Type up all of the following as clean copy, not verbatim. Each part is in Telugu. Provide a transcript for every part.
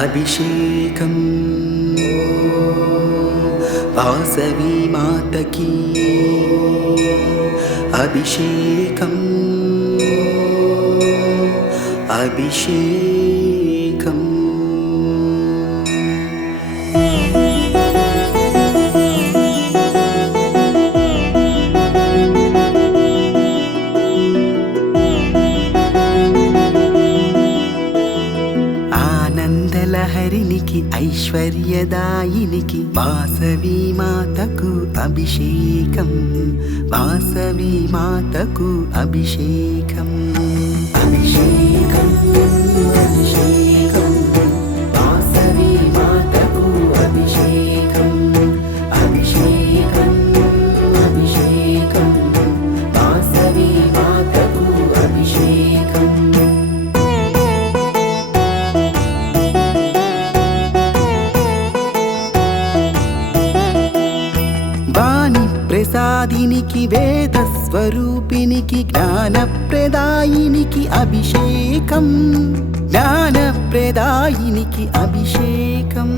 అభిషేకం వాసవి మాతకి అభిషేకం అభిషేకం ఆనందలహరినికి ఐశ్వర్యదాయినికి వాసవి మాతకు అభిషేకం వాసవి మాతకు అభిషేకం అభిషేకం అభిషేకం వాసవి మాతకు అభిషేకం అభిషేకం అభిషేకం వాసవి మాతకు అభిషేకం ప్రసాదినికి వేద స్వరూపినికి జ్ఞానప్రదాయినికి అభిషేకం జ్ఞానప్రదాయినికి అభిషేకం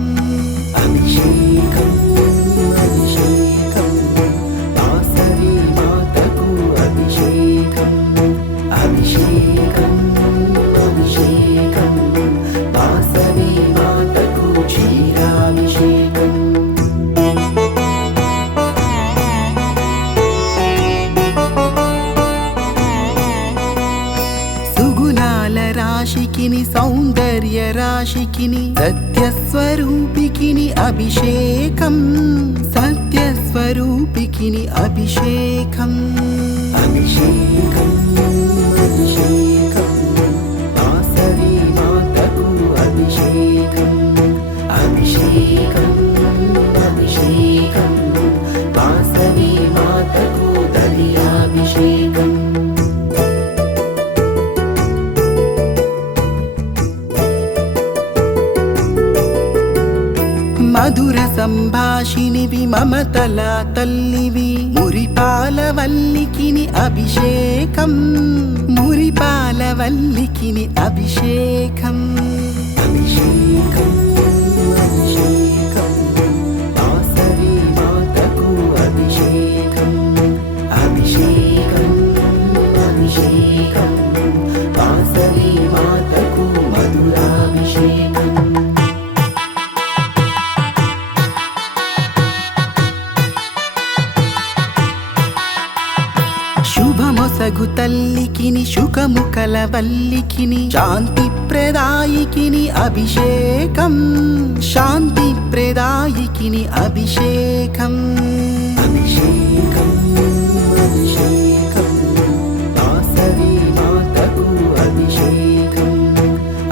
అభిషేకం అభిషేకం వాసవి మాతకు అభిషేకం అభిషేకం అభిషేకం వాసవి మాతకు క్షీరాభిషేకం రాశికిని సౌందర్య రాశికిని సత్యస్వరూపికిని అభిషేకం సత్యస్వరూపికిని అభిషేకం అభిషేకం అభిషేకం వాసవి మాతకు అభిషేకం అభిషేకం అభిషేకం వాసవి మాతకు దళియాభిషేకం మధుర సంభాషినివి మమతల తల్లివి మురిపాలవల్లికిని అభిషేకం మురిపాలవల్లికిని అభిషేకం అభిషేకం అభిషేకం వాసవి మాతకు అభిషేకం అభిషేకం అభిషేకం వాసవి మాతకు మధురాభిషేకం శుభమొసగు తల్లికిని శుకము కలవల్లికిని శాంతి ప్రదాయికిని అభిషేకం శాంతి ప్రదాయికిని అభిషేకం అభిషేకం అభిషేకం వాసవి మాతకు అభిషేకం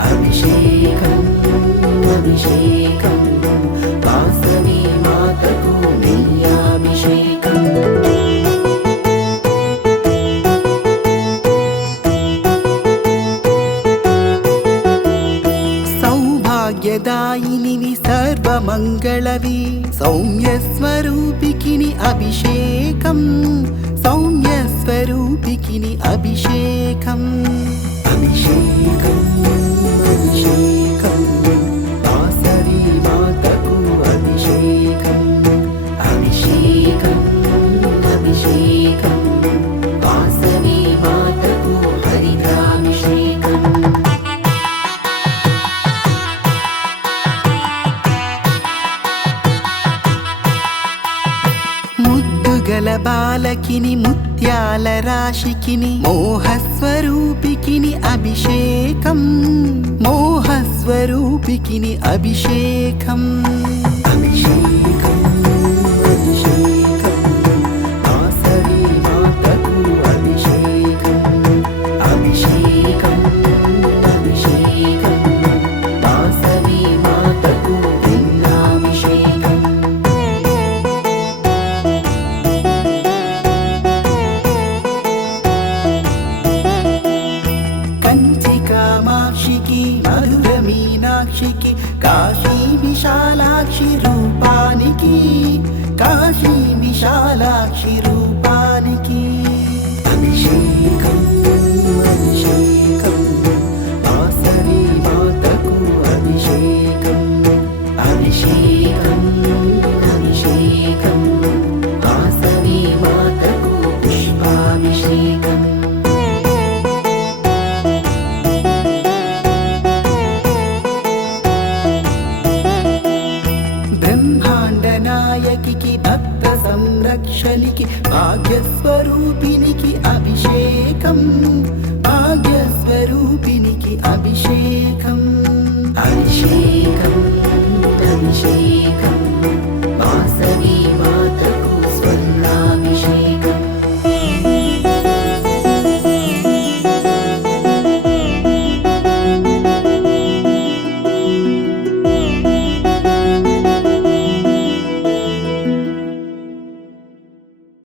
అభిషేకం అభిషేకం వాసవి మాతకు నెయ్యాభిషేకం భాగ్యదాయినివి సర్వమంగళవి సౌమ్యస్వరూపికిని అభిషేకం సౌమ్యస్వరూపికిని అభిషేకం అభిషేకం అభిషేకం వాసవి మాతకు అభిషేకం అభిషేకం అభిషేకం వాసవి మాతకు హరితాభిషేకం ముద్దుగల బాలకిని ముత్యాల రాశికిని మోహస్వరూపికిని అభిషేకం మోహస్వరూపికిని అభిషేకం అభిషేకం అభిషేకం వాసవి మాతకు అభిషేకం అభిషేకం అభిషేకం వాసవి మాతకు లింగాభిషేకం కామాక్షికి మధుర మీనాక్షికి కాశీ విశాలాక్షి రూపానికి కాశీ విశాలాక్షి రూపానికి అభిషేకం అభిషేకం వాసవి మాతకు అభిషేకం భాగ్యస్వరూపినికి అభిషేకం అభిషేకం అభిషేకం